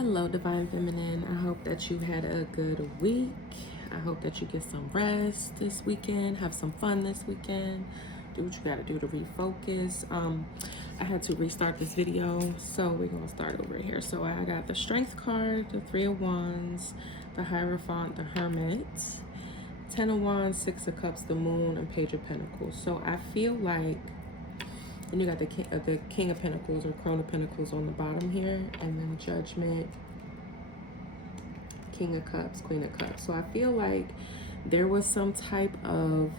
Hello, Divine Feminine. I hope that you had a good week. I hope that you get some rest this weekend, have some fun this weekend, do what you got to do to refocus. I had to restart this video, so we're going to start over here. So I got the Strength card, the Three of Wands, the Hierophant, the Hermit, Ten of Wands, Six of Cups, the Moon, and Page of Pentacles. So I feel like, and you got the King of Pentacles or Crown of Pentacles on the bottom here, and then Judgment, King of Cups, Queen of Cups. So I feel like there was some type of,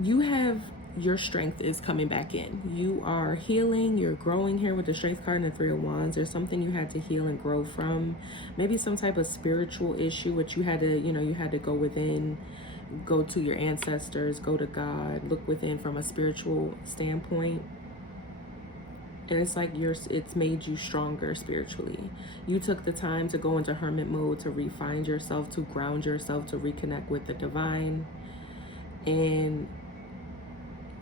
your strength is coming back in. You are healing, you're growing here with the Strength card and the Three of Wands. There's something you had to heal and grow from. Maybe some type of spiritual issue, which you had to, you had to go within, go to your ancestors, go to God, look within from a spiritual standpoint. And it's like it's made you stronger spiritually. You took the time to go into hermit mode, to refine yourself, to ground yourself, to reconnect with the divine. And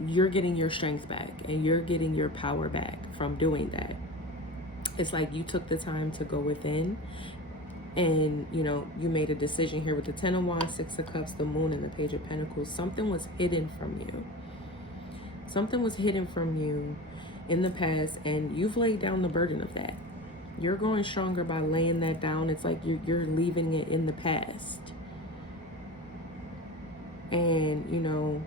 you're getting your strength back and you're getting your power back from doing that. It's like you took the time to go within and, you made a decision here with the Ten of Wands, Six of Cups, the Moon, and the Page of Pentacles. Something was hidden from you. Something was hidden from you in the past, and you've laid down the burden of that. You're growing stronger by laying that down. It's like you're leaving it in the past. And,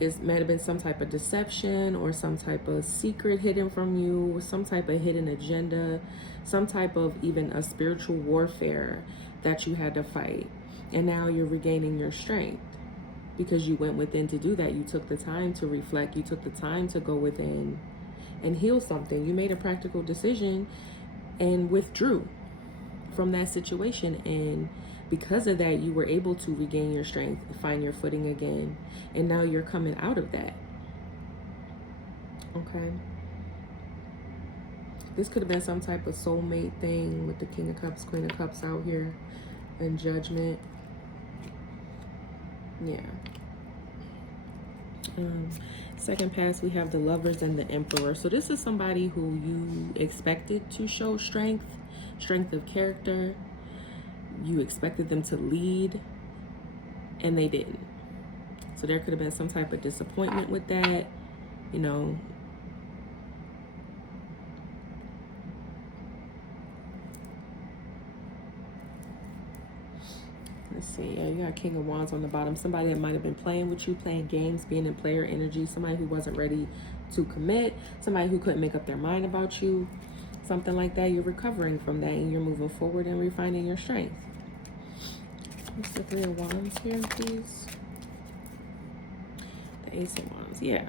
it might have been some type of deception or some type of secret hidden from you, some type of hidden agenda, some type of even a spiritual warfare that you had to fight. And now you're regaining your strength because you went within to do that. You took the time to reflect. You took the time to go within and heal something. You made a practical decision and withdrew from that situation. And because of that, you were able to regain your strength, find your footing again. And now you're coming out of that. Okay. This could have been some type of soulmate thing with the King of Cups, Queen of Cups out here, and Judgment. Yeah. Second pass, we have the Lovers and the Emperor. So this is somebody who you expected to show strength of character. You expected them to lead, and they didn't. So there could have been some type of disappointment with that, Let's see. Yeah, you got King of Wands on the bottom. Somebody that might have been playing with you, playing games, being in player energy. Somebody who wasn't ready to commit. Somebody who couldn't make up their mind about you. Something like that. You're recovering from that, and you're moving forward and refining your strength. What's the Three of Wands here, please? The Ace of Wands. Yeah.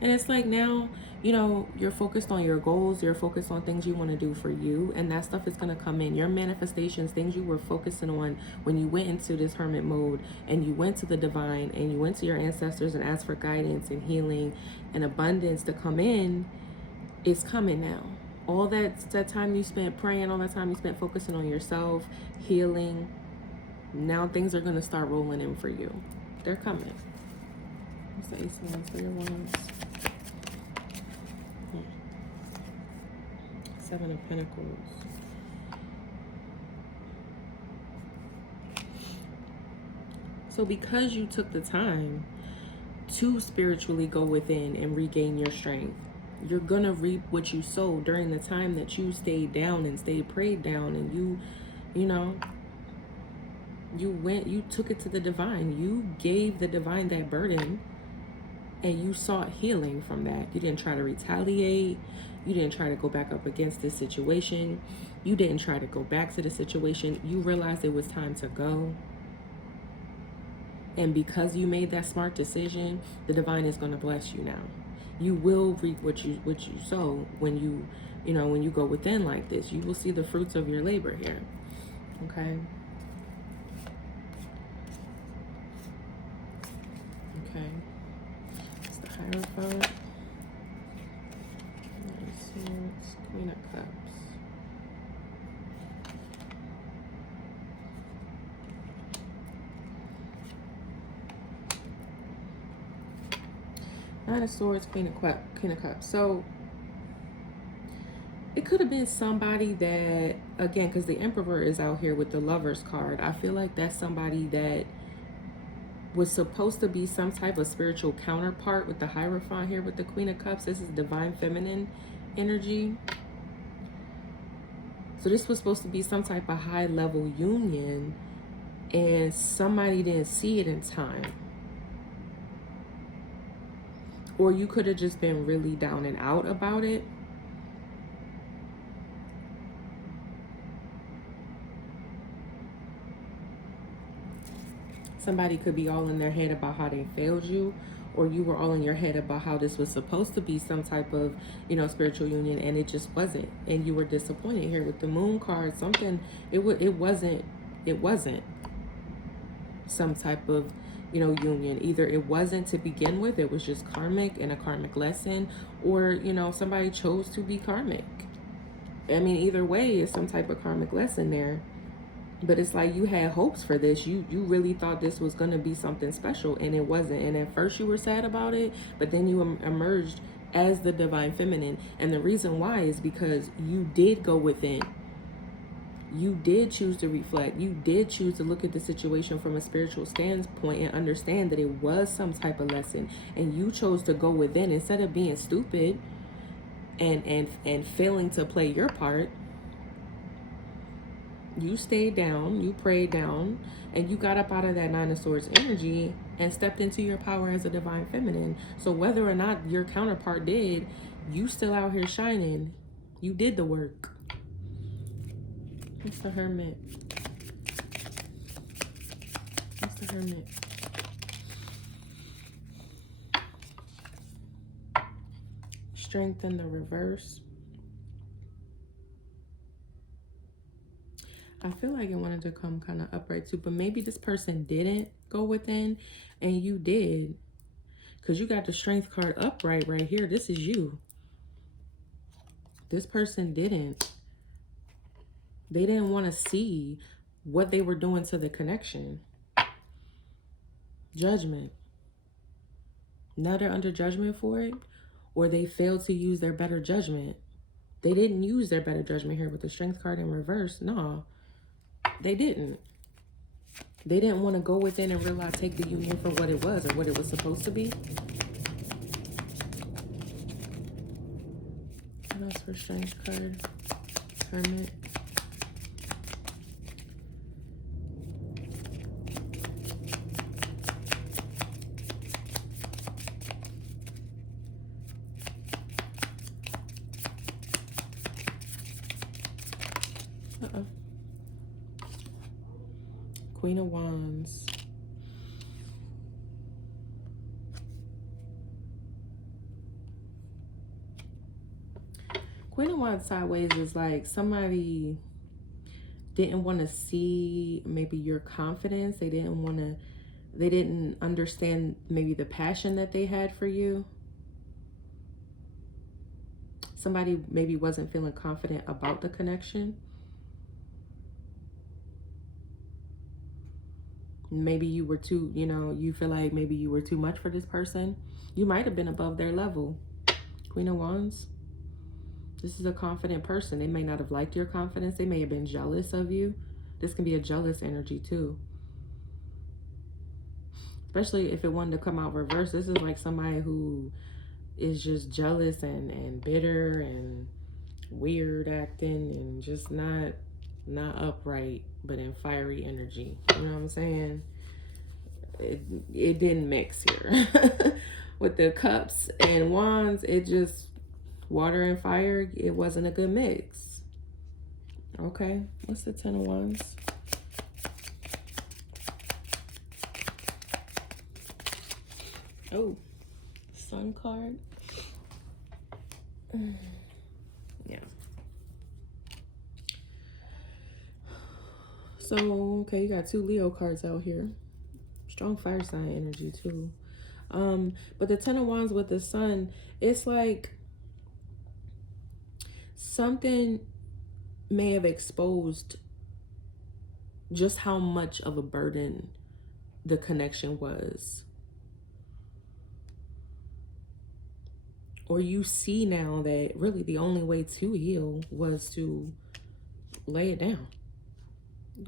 And it's like now, you're focused on your goals. You're focused on things you want to do for you. And that stuff is going to come in. Your manifestations, things you were focusing on when you went into this hermit mode and you went to the divine and you went to your ancestors and asked for guidance and healing and abundance to come in, is coming now. All that time you spent praying, all that time you spent focusing on yourself, healing, now things are going to start rolling in for you. They're coming. What's the Ace of Wands for your Wands? Seven of Pentacles. So because you took the time to spiritually go within and regain your strength, you're gonna reap what you sowed during the time that you stayed down and stayed prayed down, and you took it to the divine. You gave the divine that burden and you sought healing from that. You didn't try to retaliate. You didn't try to go back up against this situation. You didn't try to go back to the situation. You realized it was time to go. And because you made that smart decision, the divine is going to bless you now. You will reap what you sow when you go within like this. You will see the fruits of your labor here. Okay. Okay. It's the Hierophant. Swords, Queen of Cups. Nine of Swords, Queen of Cups. So It could have been somebody that, again, because the Emperor is out here with the Lovers card. I feel like that's somebody that was supposed to be some type of spiritual counterpart with the Hierophant here with the Queen of Cups. This is divine feminine energy. So this was supposed to be some type of high level union, and somebody didn't see it in time. Or you could have just been really down and out about it. Somebody could be all in their head about how they failed you, or you were all in your head about how this was supposed to be some type of, you know, spiritual union, and it just wasn't, and you were disappointed here with the Moon card. Something, it wasn't some type of, you know, union. Either it wasn't to begin with, it was just karmic and a karmic lesson, or, you know, somebody chose to be karmic. I mean, either way, it's some type of karmic lesson there. But it's like you had hopes for this. You really thought this was going to be something special, and it wasn't. And at first you were sad about it, but then you emerged as the divine feminine. And the reason why is because you did go within. You did choose to reflect. You did choose to look at the situation from a spiritual standpoint and understand that it was some type of lesson. And you chose to go within instead of being stupid and failing to play your part. You stayed down, you prayed down, and you got up out of that Nine of Swords energy and stepped into your power as a divine feminine. So whether or not your counterpart did, you still out here shining. You did the work. What's the Hermit? What's the Hermit? Strength in the reverse. I feel like it wanted to come kind of upright too, but maybe this person didn't go within and you did. Because you got the Strength card upright right here. This is you. This person didn't. They didn't want to see what they were doing to the connection. Judgment. Now they're under judgment for it, or they failed to use their better judgment. They didn't use their better judgment here with the Strength card in reverse. No. They didn't. They didn't want to go within and realize, take the union for what it was or what it was supposed to be. What else for Strength card? Hermit. Queen of Wands. Queen of Wands sideways is like somebody didn't want to see maybe your confidence. They didn't understand maybe the passion that they had for you. Somebody maybe wasn't feeling confident about the connection. Maybe you were too, you know, you feel like maybe you were too much for this person. You might have been above their level. Queen of Wands. This is a confident person. They may not have liked your confidence. They may have been jealous of you. This can be a jealous energy too. Especially if it wanted to come out reverse. This is like somebody who is just jealous and bitter and weird acting and just not upright, but in fiery energy. You know what I'm saying? It didn't mix here. With the cups and wands, it just, water and fire, it wasn't a good mix. Okay, what's the Ten of Wands? Oh, Sun card. Yeah. So, okay, you got 2 Leo cards out here. Strong fire sign energy too. But the Ten of Wands with the Sun, it's like something may have exposed just how much of a burden the connection was. Or you see now that really the only way to heal was to lay it down.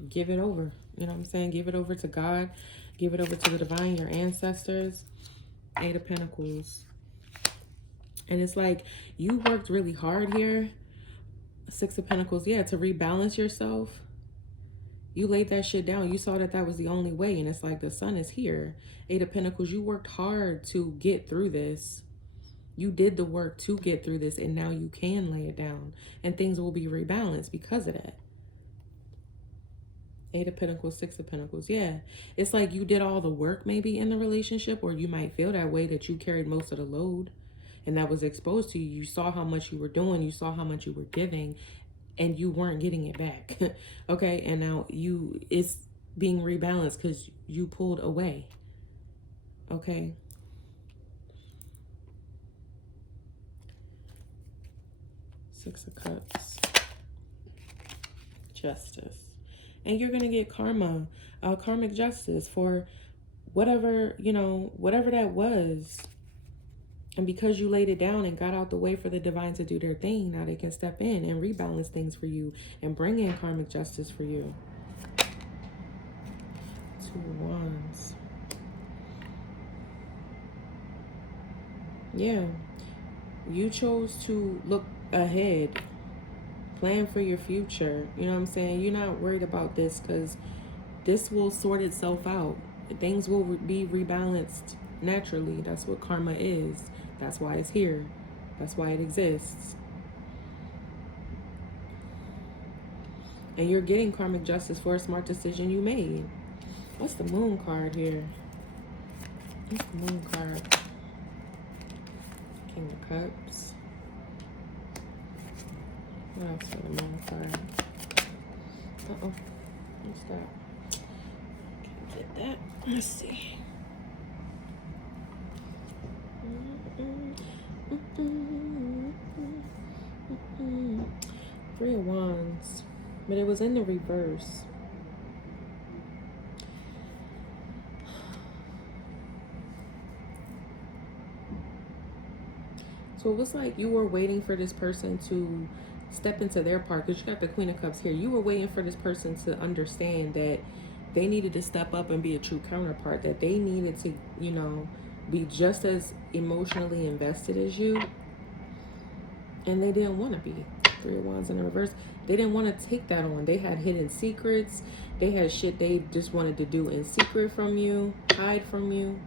Give it over. You know what I'm saying? Give it over to God. Give it over to the divine, your ancestors. Eight of Pentacles. And it's like you worked really hard here. Six of Pentacles. Yeah, to rebalance yourself. You laid that shit down. You saw that that was the only way. And it's like the sun is here. Eight of Pentacles. You worked hard to get through this. You did the work to get through this. And now you can lay it down. And things will be rebalanced because of that. Eight of Pentacles, Six of Pentacles. Yeah. It's like you did all the work maybe in the relationship. Or you might feel that way, that you carried most of the load. And that was exposed to you. You saw how much you were doing. You saw how much you were giving. And you weren't getting it back. Okay. And now it's being rebalanced because you pulled away. Okay. Six of Cups. Justice. And you're going to get karma, karmic justice for whatever, you know, whatever that was. And because you laid it down and got out the way for the divine to do their thing, now they can step in and rebalance things for you and bring in karmic justice for you. Two of Wands. Yeah. You chose to look ahead. Plan for your future. You know what I'm saying? You're not worried about this because this will sort itself out. Things will be rebalanced naturally. That's what karma is. That's why it's here. That's why it exists. And you're getting karmic justice for a smart decision you made. What's the Moon card here? What's the Moon card? King of Cups. What else for the Moon card? Uh-oh. What's that? Can't get that. Let's see. Three of Wands, but it was in the reverse. So it was like you were waiting for this person to step into their part, because you got the Queen of Cups here. You were waiting for this person to understand that they needed to step up and be a true counterpart, that they needed to, you know, be just as emotionally invested as you. And they didn't want to be. Three of Wands in the reverse. They didn't want to take that on. They had hidden secrets. They had shit they just wanted to do in secret from you, hide from you.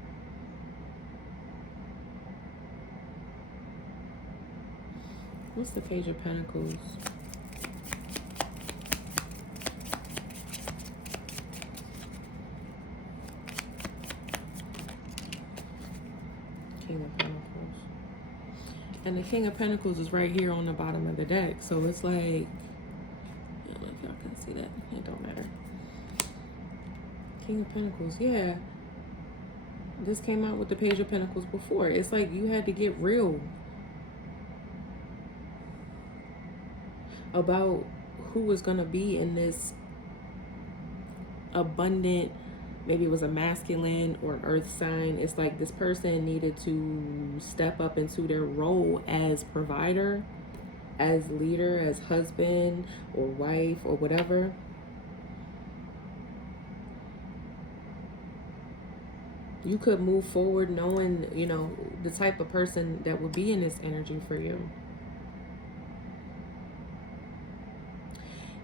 What's the Page of Pentacles? King of Pentacles. And the King of Pentacles is right here on the bottom of the deck. So it's like, I don't know if y'all can see that. It don't matter. King of Pentacles, yeah. This came out with the Page of Pentacles before. It's like you had to get real about who was going to be in this abundant, maybe it was a masculine or an earth sign. It's like this person needed to step up into their role as provider, as leader, as husband or wife or whatever. You could move forward knowing, you know, the type of person that will be in this energy for you.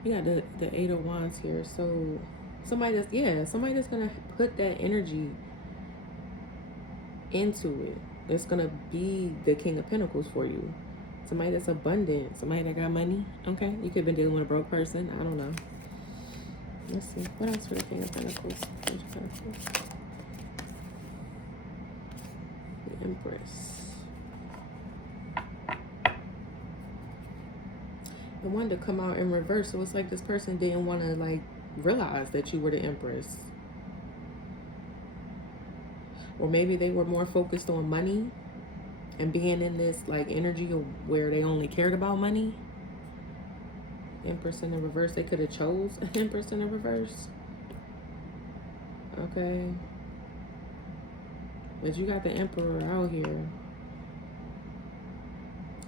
You got the Eight of Wands here. So somebody that's going to put that energy into it. It's going to be the King of Pentacles for you. Somebody that's abundant. Somebody that got money. Okay. You could have been dealing with a broke person. I don't know. Let's see. What else for the King of Pentacles? Page of Pentacles. The Empress. It wanted to come out in reverse. So it's like this person didn't want to like realize that you were the Empress. Or maybe they were more focused on money and being in this like energy where they only cared about money. Empress in the reverse. They could have chose an Empress in the reverse. Okay. But you got the Emperor out here.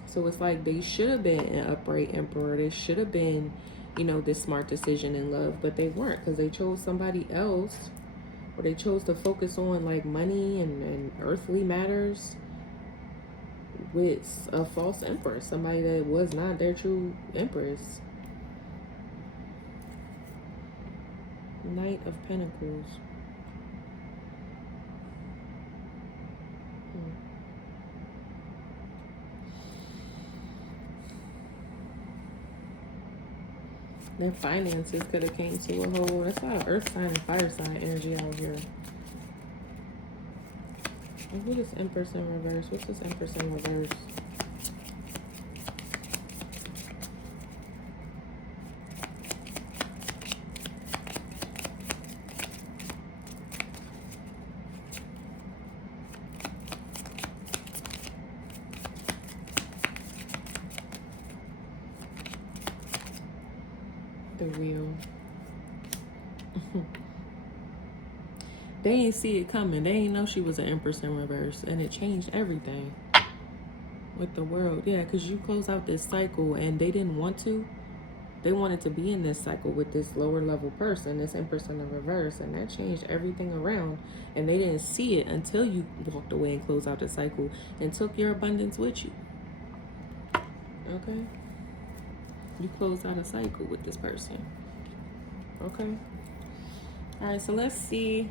So it's like they should have been an upright emperor. They should have been, you know, this smart decision in love, but they weren't, because they chose somebody else, or they chose to focus on like money and earthly matters with a false empress, somebody that was not their true empress. Knight of Pentacles. Their finances could have came to a whole. That's a lot of earth sign and fire sign energy out here. And who is Empress in reverse? What's this Empress in reverse? The Wheel. They ain't see it coming. They ain't know she was an Empress in reverse, and it changed everything with the world. Yeah, because you close out this cycle, and they didn't want to. They wanted to be in this cycle with this lower level person, this Empress in the reverse, and that changed everything around. And they didn't see it until you walked away and closed out the cycle and took your abundance with you. Okay? You closed out a cycle with this person. Okay? All right, so let's see.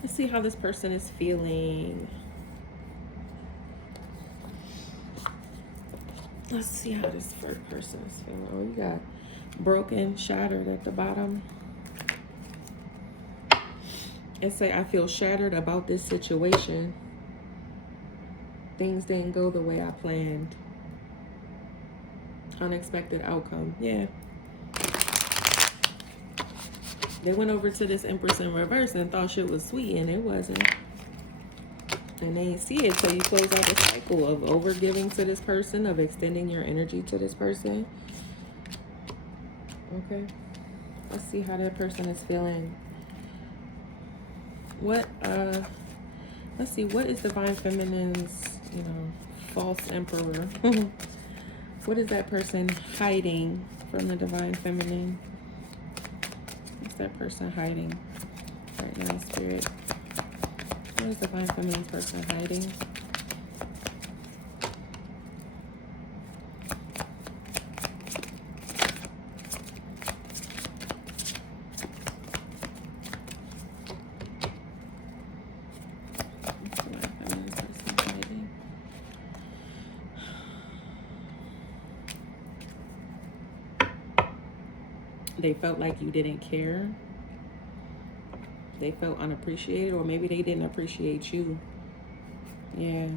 Let's see how this person is feeling. Let's see how this first person is feeling. Oh, you got broken, shattered at the bottom. And say, I feel shattered about this situation. Things didn't go the way I planned. Unexpected outcome. Yeah. They went over to this Empress in reverse and thought shit was sweet, and it wasn't. And they didn't see it, so you close out the cycle of over-giving to this person, of extending your energy to this person. Okay. Let's see how that person is feeling. Let's see, what is Divine Feminine's, false emperor? What is that person hiding from the Divine Feminine? What's that person hiding right now, Spirit? What is Divine Feminine's person hiding? They felt like you didn't care. They felt unappreciated, or maybe they didn't appreciate you. Yeah.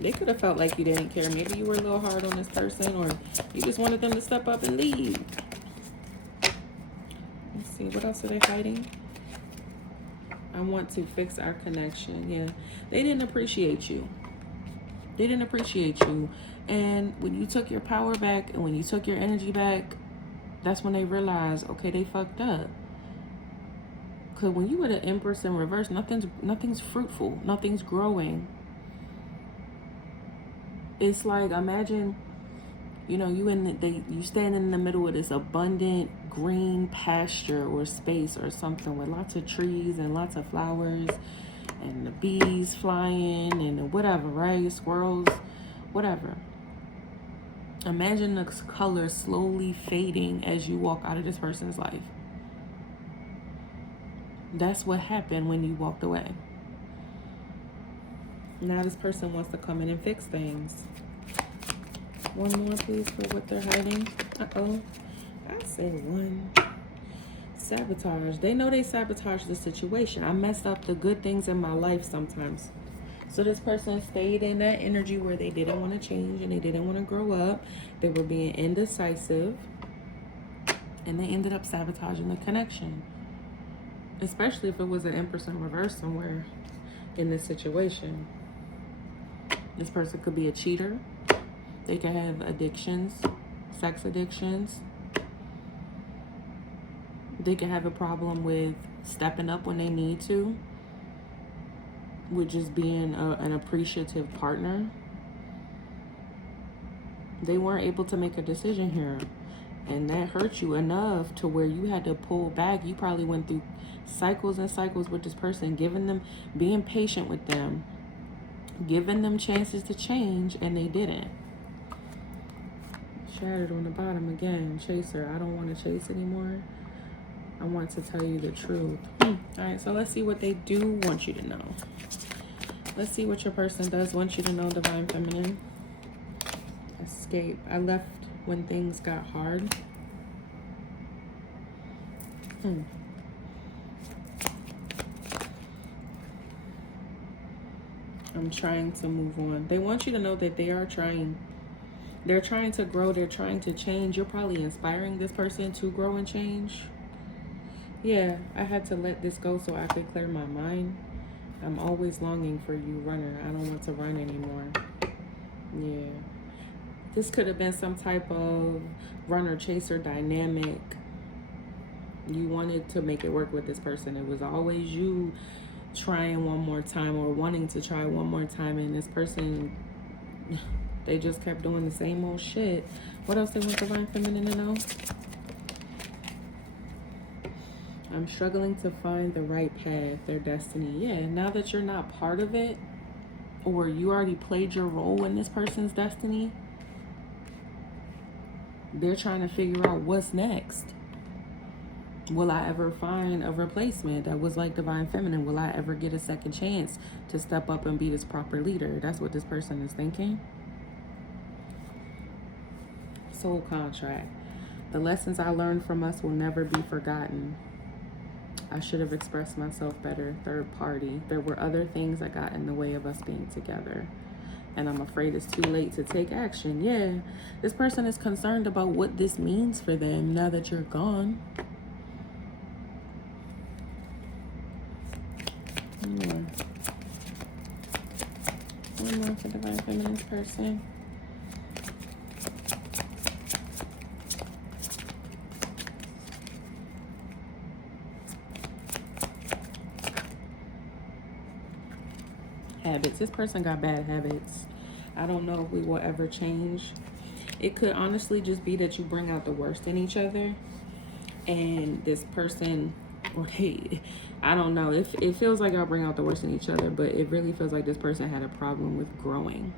They could have felt like you didn't care. Maybe you were a little hard on this person, or you just wanted them to step up and leave. Let's see, what else are they hiding? I want to fix our connection. Yeah. They didn't appreciate you. They didn't appreciate you. And when you took your power back and when you took your energy back, that's when they realized, okay, they fucked up. Because when you were the Empress in reverse, nothing's fruitful. Nothing's growing. It's like, imagine, you stand in the middle of this abundant green pasture or space or something with lots of trees and lots of flowers and the bees flying and whatever, right? Squirrels, whatever. Imagine the color slowly fading as you walk out of this person's life. That's what happened when you walked away. Now this person wants to come in and fix things. One more, please, for what they're hiding. Uh-oh. I said one. Sabotage. They know they sabotage the situation. I messed up the good things in my life sometimes. So this person stayed in that energy where they didn't want to change and they didn't want to grow up. They were being indecisive. And they ended up sabotaging the connection. Especially if it was an Empress in reverse somewhere in this situation. This person could be a cheater. They could have addictions, sex addictions. They could have a problem with stepping up when they need to. with just being an appreciative partner. They weren't able to make a decision here. And that hurt you enough to where you had to pull back. You probably went through cycles and cycles with this person, being patient with them, giving them chances to change, and they didn't. Shattered on the bottom again. Chaser, I don't want to chase anymore. I want to tell you the truth. All right, so let's see what they do want you to know. Let's see what your person does want you to know, Divine Feminine. Escape. I left when things got hard. I'm trying to move on. They want you to know that they are trying. They're trying to grow. They're trying to change. You're probably inspiring this person to grow and change. Yeah, I had to let this go so I could clear my mind. I'm always longing for you, runner. I don't want to run anymore. Yeah. This could have been some type of runner-chaser dynamic. You wanted to make it work with this person. It was always you trying one more time or wanting to try one more time. And this person, they just kept doing the same old shit. What else they want Divine Feminine to know? I'm struggling to find the right path, their destiny. Yeah, now that you're not part of it, or you already played your role in this person's destiny, they're trying to figure out what's next. Will I ever find a replacement that was like Divine Feminine? Will I ever get a second chance to step up and be this proper leader? That's what this person is thinking. Soul contract. The lessons I learned from us will never be forgotten. I should have expressed myself better. Third party. There were other things that got in the way of us being together. And I'm afraid it's too late to take action. Yeah, this person is concerned about what this means for them now that you're gone. One more for Divine Feminine's person. Habits. This person got bad habits. I don't know if we will ever change. It could honestly just be that you bring out the worst in each other, and this person, or hey, I don't know. It feels like y'all bring out the worst in each other, but it really feels like this person had a problem with growing.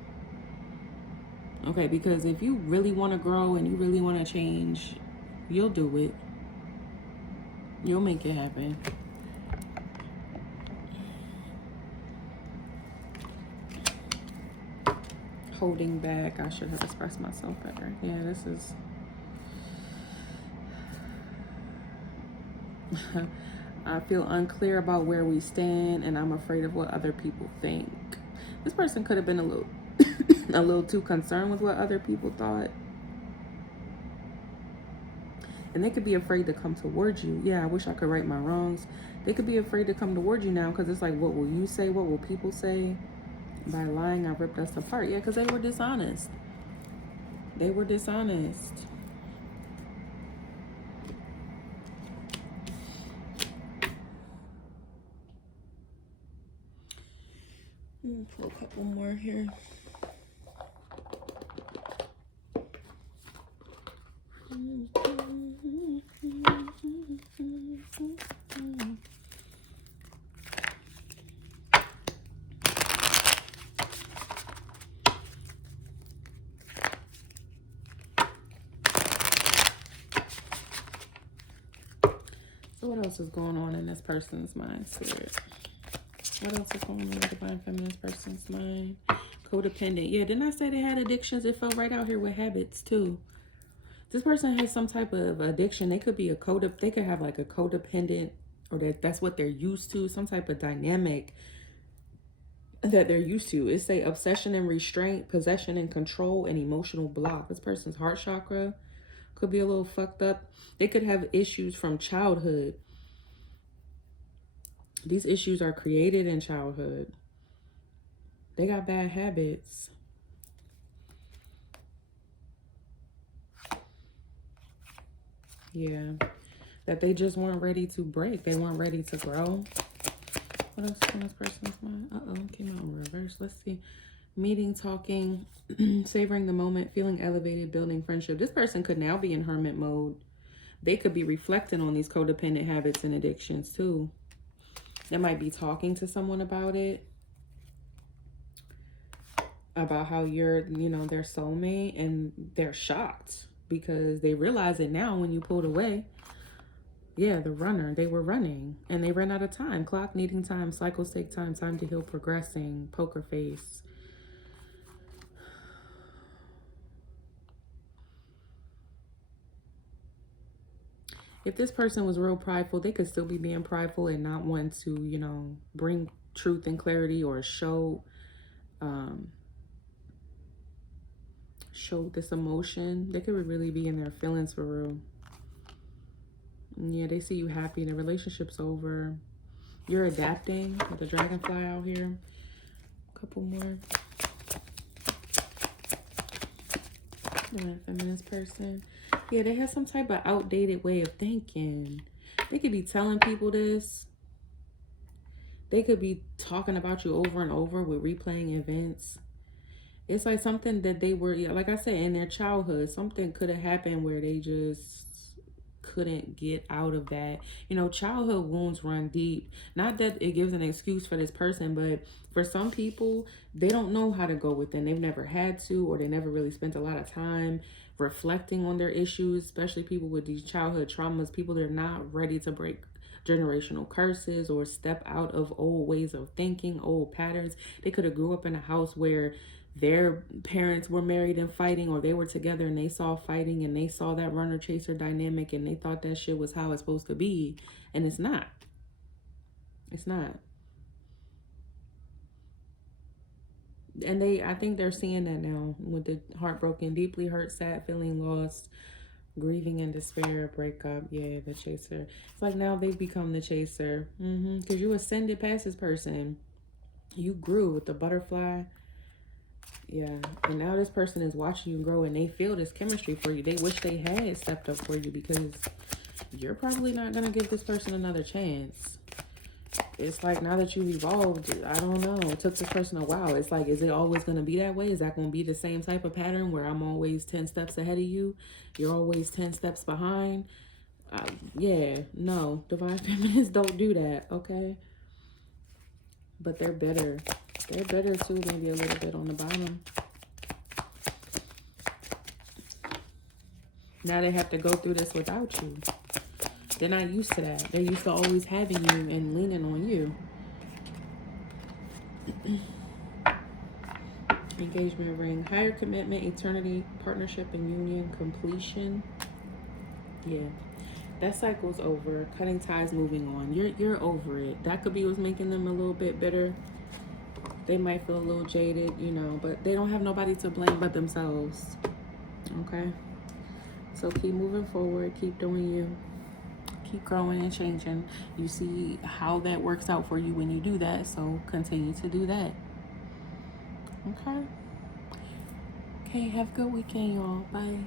Okay, because if you really want to grow and you really want to change, you'll do it. You'll make it happen. Holding back. I should have expressed myself better. Yeah, this is... I feel unclear about where we stand, and I'm afraid of what other people think. This person could have been a little a little too concerned with what other people thought. And they could be afraid to come towards you. Yeah, I wish I could right my wrongs. They could be afraid to come towards you now because it's like, what will you say? What will people say? By lying, I ripped us apart. Yeah, because they were dishonest. They were dishonest. Pull a couple more here. So what else is going on in this person's mind, Spirit? What else is going on in the Divine Feminine's person's mind? Codependent. Yeah, didn't I say they had addictions? It fell right out here with habits too. This person has some type of addiction. They could be they could have like a codependent, or that's what they're used to, some type of dynamic that they're used to. It's a obsession and restraint, possession and control, and emotional block. This person's heart chakra could be a little fucked up. They could have issues from childhood. These issues are created in childhood. They got bad habits. Yeah. That they just weren't ready to break. They weren't ready to grow. What else in this person's mind? Came out in reverse. Let's see. Meeting, talking, savoring the moment, feeling elevated, building friendship. This person could now be in hermit mode. They could be reflecting on these codependent habits and addictions too. They might be talking to someone about it, about how you're, their soulmate, and they're shocked because they realize it now when you pulled away. Yeah, the runner, they were running and they ran out of time. Clock needing time, cycles take time, time to heal, progressing, poker face. If this person was real prideful, they could still be being prideful and not want to, bring truth and clarity or show this emotion. They could really be in their feelings for real. Yeah, they see you happy. The relationship's over. You're adapting with the dragonfly out here. A couple more. The feminist person. Yeah, they have some type of outdated way of thinking. They could be telling people this. They could be talking about you over and over with replaying events. It's like something that they were, like I said, in their childhood, something could have happened where they just couldn't get out of that. Childhood wounds run deep. Not that it gives an excuse for this person, but for some people, they don't know how to go within. They've never had to, or they never really spent a lot of time reflecting on their issues, especially people with these childhood traumas, people that are not ready to break generational curses or step out of old ways of thinking, old patterns. They could have grew up in a house where their parents were married and fighting, or they were together and they saw fighting and they saw that runner chaser dynamic and they thought that shit was how it's supposed to be, and it's not. It's not. And I think they're seeing that now with the heartbroken, deeply hurt, sad, feeling lost, grieving and despair, breakup. Yeah, the chaser. It's like now they've become the chaser. Because you ascended past this person. You grew with the butterfly. Yeah, and now this person is watching you grow and they feel this chemistry for you. They wish they had stepped up for you because you're probably not going to give this person another chance. It's like now that you've evolved, I don't know, it took this person a while. It's like, is it always going to be that way? Is that going to be the same type of pattern where I'm always 10 steps ahead of you? You're always 10 steps behind? Yeah, no, divine feminists don't do that, okay? But they're bitter. They're bitter too, maybe a little bit on the bottom. Now they have to go through this without you. They're not used to that. They're used to always having you and leaning on you. Engagement ring. Higher commitment, eternity, partnership and union, completion. Yeah. That cycle's over. Cutting ties, moving on. You're over it. That could be what's making them a little bit bitter. They might feel a little jaded, but they don't have nobody to blame but themselves. Okay? So keep moving forward. Keep doing you. Keep growing and changing. You see how that works out for you when you do that. So continue to do that. Okay? Okay, have a good weekend, y'all. Bye.